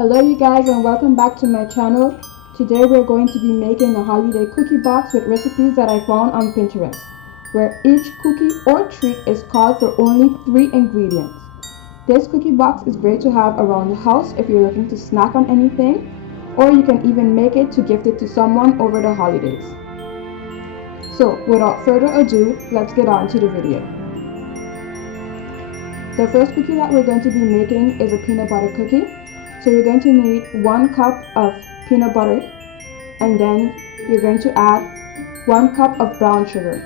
Hello you guys and welcome back to my channel. Today we're going to be making a holiday cookie box with recipes that I found on Pinterest, where each cookie or treat is called for only 3 ingredients. This cookie box is great to have around the house if you're looking to snack on anything, or you can even make it to gift it to someone over the holidays. So without further ado, let's get on to the video. The first cookie that we're going to be making is a peanut butter cookie. So you're going to need 1 cup of peanut butter, and then you're going to add 1 cup of brown sugar.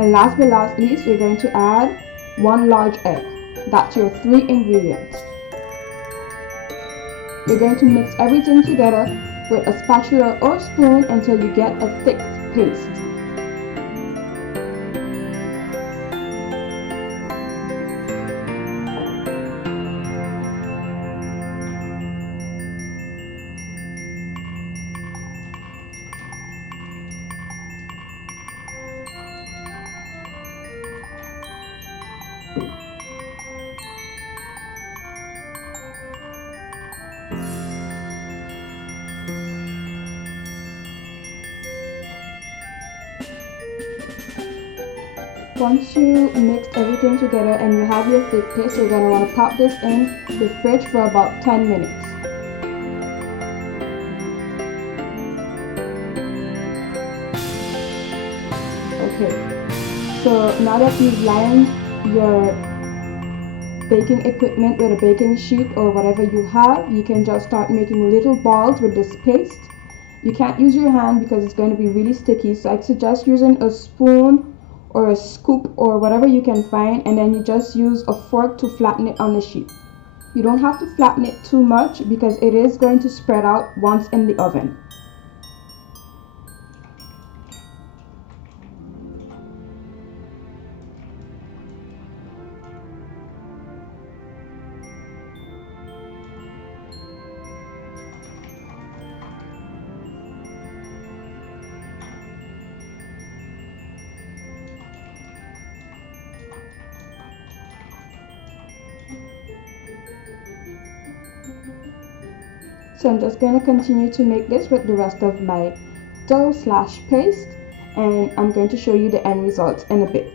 And last but not least, you're going to add 1 large egg. That's your 3 ingredients. You're going to mix everything together with a spatula or spoon until you get a thick paste. Once you mix everything together and you have your thick paste, you're going to want to pop this in the fridge for about 10 minutes. Okay, so now that you've lined your baking equipment with a baking sheet or whatever you have, you can just start making little balls with this paste. You can't use your hand because it's going to be really sticky, so I'd suggest using a spoon or a scoop or whatever you can find, and then you just use a fork to flatten it on the sheet. You don't have to flatten it too much because it is going to spread out once in the oven. So I'm just going to continue to make this with the rest of my dough / paste, and I'm going to show you the end result in a bit.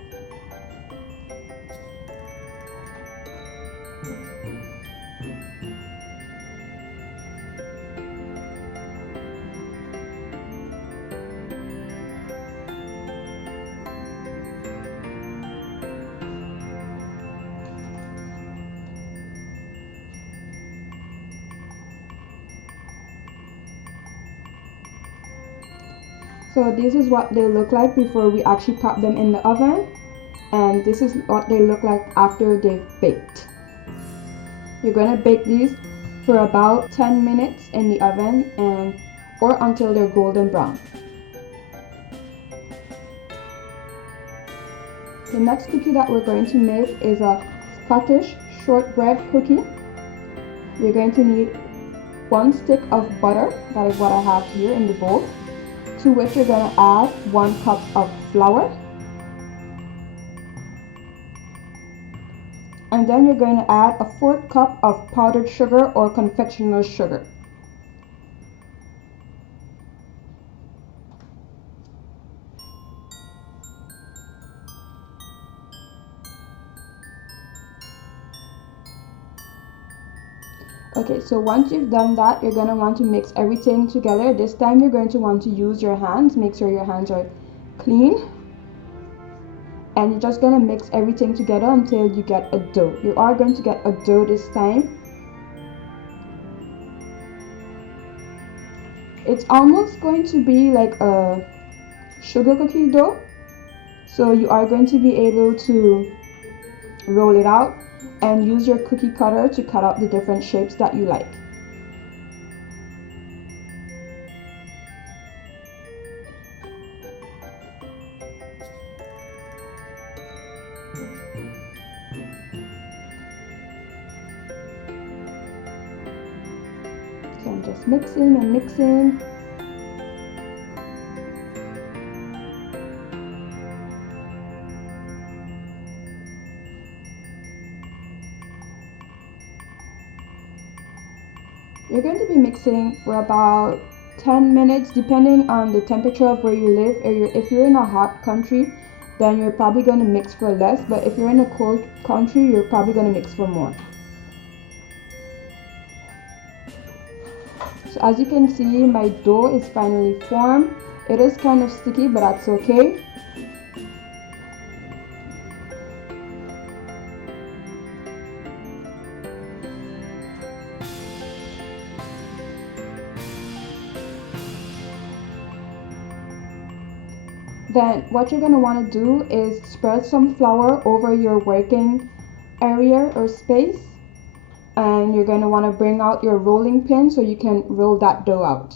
So this is what they look like before we actually pop them in the oven, and this is what they look like after they've baked. You're going to bake these for about 10 minutes in the oven or until they're golden brown. The next cookie that we're going to make is a Scottish shortbread cookie. You're going to need 1 stick of butter, that is what I have here in the bowl, to which you're going to add 1 cup of flour, and then you're going to add a 1/4 cup of powdered sugar or confectioner's sugar. Okay, so once you've done that, you're going to want to mix everything together. This time you're going to want to use your hands. Make sure your hands are clean. And you're just going to mix everything together until you get a dough. You are going to get a dough this time. It's almost going to be like a sugar cookie dough. So you are going to be able to roll it out and use your cookie cutter to cut out the different shapes that you like. So I'm just mixing and mixing. You're going to be mixing for about 10 minutes depending on the temperature of where you live. If you're in a hot country, then you're probably going to mix for less, but if you're in a cold country, you're probably going to mix for more. So as you can see, my dough is finally formed. It is kind of sticky, but that's okay. Then what you're going to want to do is spread some flour over your working area or space, and you're going to want to bring out your rolling pin so you can roll that dough out.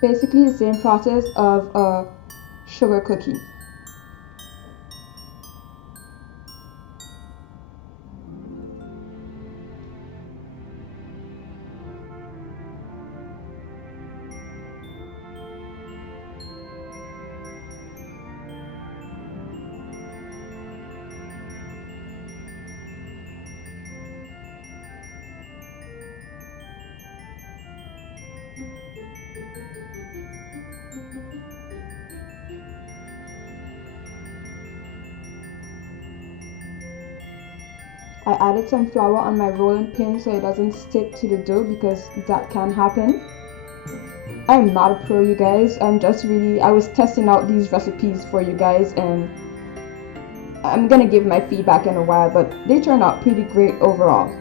Basically the same process of a sugar cookie. I added some flour on my rolling pin so it doesn't stick to the dough, because that can happen. I'm not a pro, you guys. I was testing out these recipes for you guys, and I'm gonna give my feedback in a while, but they turned out pretty great overall.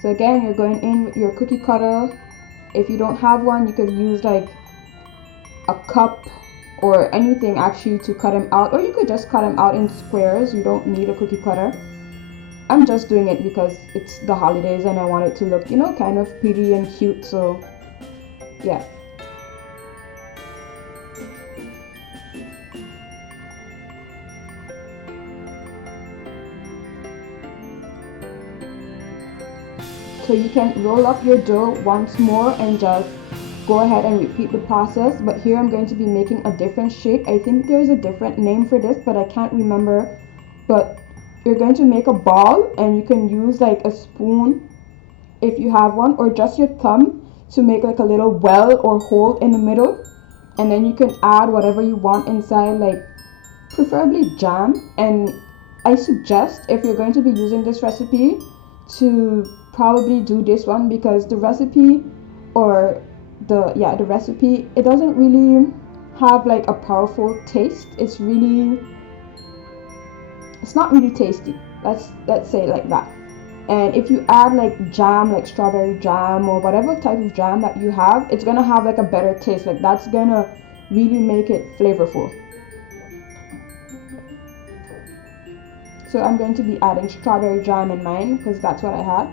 So again, you're going in with your cookie cutter. If you don't have one, you could use like a cup or anything actually to cut them out, or you could just cut them out in squares. You don't need a cookie cutter. I'm just doing it because it's the holidays and I want it to look, you know, kind of pretty and cute, so yeah. So you can roll up your dough once more and just go ahead and repeat the process, but here I'm going to be making a different shape. I think there's a different name for this, but I can't remember. But you're going to make a ball, and you can use like a spoon if you have one, or just your thumb to make like a little well or hole in the middle, and then you can add whatever you want inside, like preferably jam. And I suggest, if you're going to be using this recipe, to probably do this one, because the recipe the recipe, it doesn't really have like a powerful taste. It's not really tasty, let's say it like that. And if you add like jam, like strawberry jam or whatever type of jam that you have, it's gonna have like a better taste. Like that's gonna really make it flavorful. So I'm going to be adding strawberry jam in mine because that's what I had.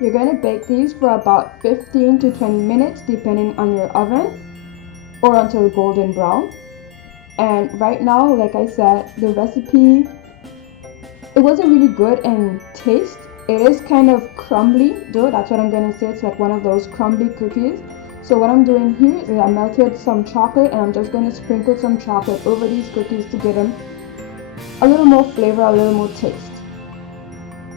You're going to bake these for about 15 to 20 minutes depending on your oven, or until golden brown. And right now, like I said, the recipe, it wasn't really good in taste. It is kind of crumbly though, that's what I'm going to say. It's like one of those crumbly cookies. So what I'm doing here is I melted some chocolate, and I'm just going to sprinkle some chocolate over these cookies to give them a little more flavor, a little more taste.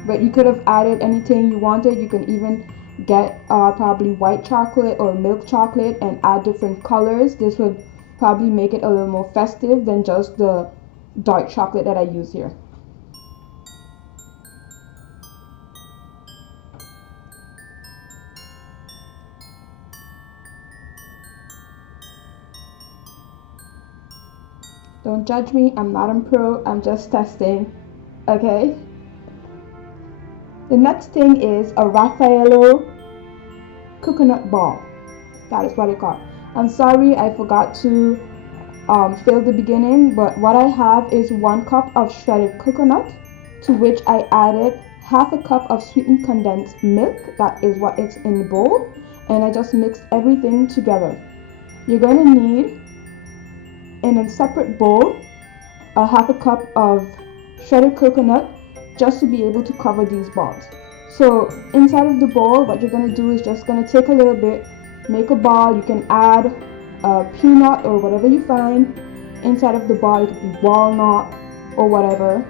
But you could have added anything you wanted. You can even get probably white chocolate or milk chocolate and add different colors. This would probably make it a little more festive than just the dark chocolate that I use here. Don't judge me, I'm not a pro, I'm just testing, okay? The next thing is a Raffaello coconut ball. That is what it's called. I'm sorry I forgot to fill the beginning, but what I have is 1 cup of shredded coconut, to which I added half a cup of sweetened condensed milk. That is what it's in the bowl, and I just mixed everything together. You're going to need, in a separate bowl, a half a cup of shredded coconut just to be able to cover these balls. So inside of the bowl, what you're going to do is just going to take a little bit, make a ball. You can add a peanut or whatever you find inside of the ball. It could be walnut or whatever.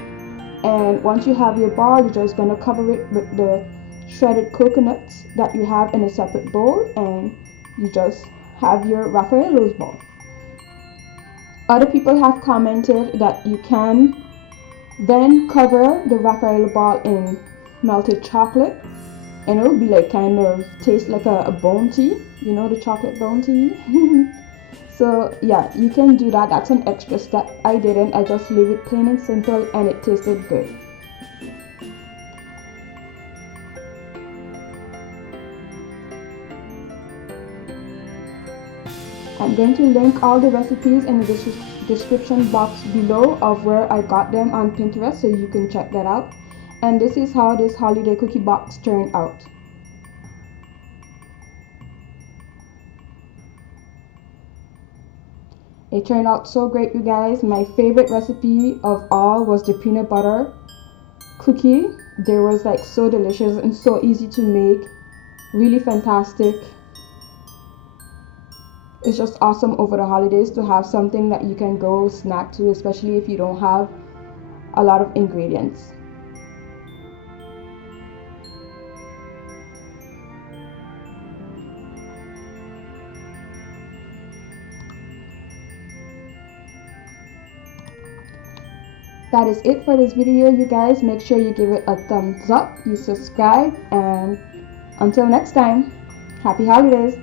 And once you have your ball, you're just going to cover it with the shredded coconuts that you have in a separate bowl, and you just have your Raffaello's ball. Other people have commented that you can then cover the Raffaello ball in melted chocolate, and it'll be like kind of taste like a bounty, you know, the chocolate bounty. So yeah, you can do that. That's an extra step. I didn't. I just leave it plain and simple, and it tasted good. I'm going to link all the recipes in the description box below of where I got them on Pinterest, so you can check that out. And this is how this holiday cookie box turned out. It turned out so great, you guys. My favorite recipe of all was the peanut butter cookie. They was like so delicious and so easy to make. Really fantastic. It's just awesome over the holidays to have something that you can go snack to, especially if you don't have a lot of ingredients. That is it for this video, you guys. Make sure you give it a thumbs up, you subscribe, and until next time, happy holidays.